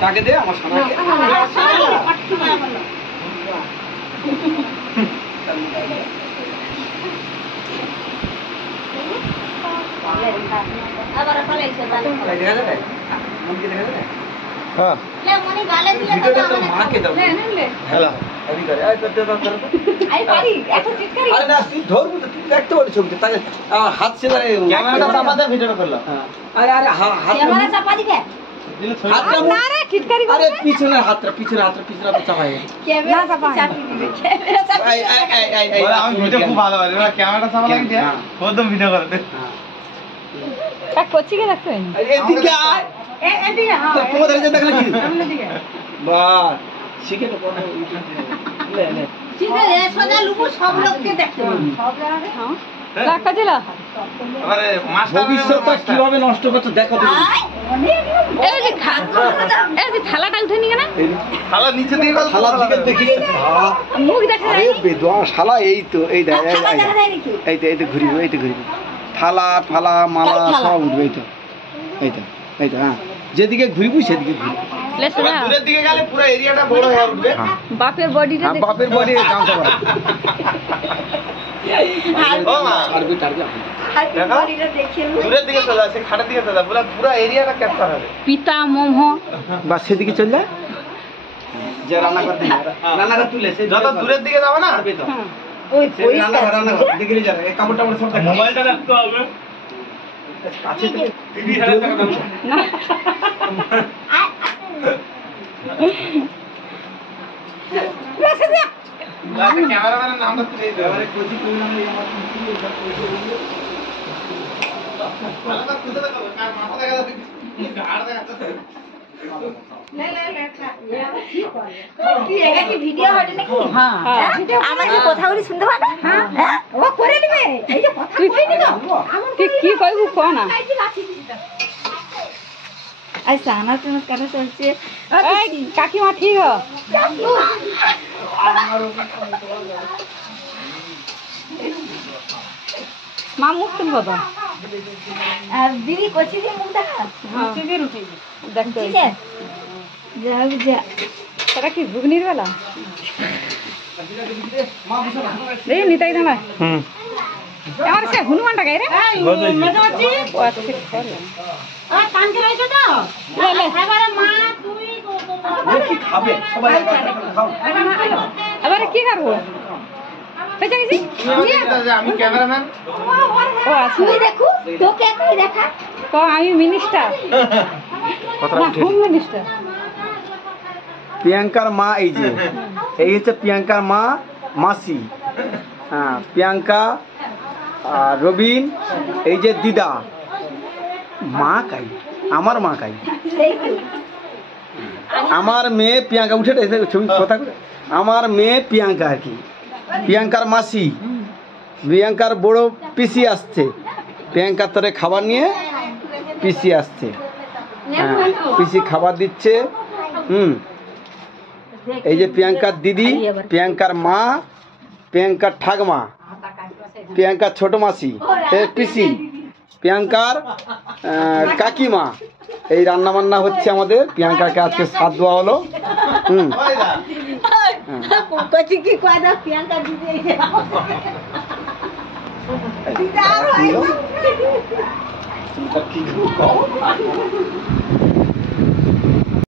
তাকে দে আমার সোনাকে দেখা যাবে মনকে দেখা যাবে হ্যাঁ লে মনি গালে দিলে তো মাকে দাও হ্যালো আমি করে আই করতে দাও করো আই পারি এত চিৎকারি আরে না তুই ধরবো তো তুই দেখতে পারিস ছবিতে তাই হাত ছেড়ে ক্যামেরাটা চাপা দে ভিডিও করলাম আরে আরে হাত ক্যামেরা চাপা দিবে হাতটা না রে চিৎকারি করে আরে পিছনে হাতটা চাপাই ক্যামেরা চাপি দিবে ক্যামেরা চাপি আই আমি ভিডিও খুব ভালো পারি না ক্যামেরাটা চাপা লাগি দে একদম ভিডিও করে দে এক কোচিকে দেখতে এদিকে আয় এদিকে হ্যাঁ তোমাদের যে দেখলে কি সামনে দিকে বাহ শিখে তো পড়ো লে লে সিধা এ সোজা লুবু সব লোককে দেখতে সব জায়গাতে হ্যাঁ কাকা দিলা আরে মাস্টার ভবিষ্যৎটা কিভাবে নষ্ট করছো দেখো এই যে থালাটা উঠে নিয়ে না থালা নিচে দিয়ে গেল থালা দিকে দেখি মুখ দেখা যায় আরে বেদোয়া শালা এই তো এই দেখ এই তো ঘুরিব থালা ফালা মালা সব উঠবে এই তো হ্যাঁ যেদিকে ঘুরিব সেদিকে ঘুরবো দূরের দিকে গেলে পুরো এরিয়াটা বড় হয়ে উঠবে বাপের বডিটা দেখো বাপের বডি গামছা পরা ও মা আরবি টারবি দেখো বডিটা দেখিয়ে দূরের দিকে চলে আসে খাটের দিকে চলে পুরো এরিয়াটা ক্যাপচার হবে পিতা মোহ বাস সেদিকে চলে যা যে রান্না করতে তুলে সে যত দূরের দিকে যাবে না আরবি তো ওই রান্না দেখে যা এই কাপড়টা সব দেখ মোবাইলটা রাখতে হবে কাছে থেকে টিভি হারা টাকা দাও লাইট ক্যামেরাম্যানের নামটা তুলে দাও আরে কোচি কোন নামে আমার কি এটা আলাদা খুঁজে দেখো কার মাথা দেখা যাচ্ছে গাড় দেখা যাচ্ছে লে কি করে কি এটা কি ভিডিও হটে নাকি হ্যাঁ আমার কি কথাগুলি শুনতে পাবে হ্যাঁ ও করে দিবে এই যে কথা কই দিল তুই কি কইবু কো না আচ্ছা আনা তো কেন চলছে এই কাকিমা ঠিক हो মা মুখ তুল বাবা আর দিদি কোচি দিয়ে মুখ দেখা কোচি দিয়ে উঠে দেখতে ঠিক আছে যা তারা কি ঘুগনির বেলা এই নিতাই না আমার সে হনুমানটা গায় রে মেজাচ্ছি ও আচ্ছা করে আ কানকে লাইছো তো লে এবারে মা তুমি কি খাবে সবাই খাও এবারে কি করব পেছা গেছি আমি ক্যামেরাম্যান ও আচ্ছা তুই দেখো তোকে কই দেখা তো আমি মিনিস্টার কথা উঠে হোম মিনিস্টার প্রিয়াঙ্কার মা এই যে এই হচ্ছে প্রিয়াঙ্কার মা মাসি হ্যাঁ প্রিয়াঙ্কা আর রবিন এই যে দিদা মা কাই আমার মা কাই আমার মেয়ে প্রিয়াঙ্কা উঠে ছবি কথা আমার মেয়ে প্রিয়াঙ্কা আর কি প্রিয়াঙ্কার মাসি প্রিয়াঙ্কার বড় পিসি আসছে প্রিয়াঙ্কার তরে খাবার নিয়ে পিসি আসছে হ্যাঁ পিসি খাবার দিচ্ছে এই যে প্রিয়াঙ্কার দিদি প্রিয়াঙ্কার মা প্রিয়াঙ্কার ঠাকমা প্রিয়াঙ্কার ছোট মাসি পিসি প্রিয়াঙ্কার কাকিমা এই রান্না বান্না হচ্ছে আমাদের প্রিয়াঙ্কাকে আজকে সাত দেওয়া হলো কি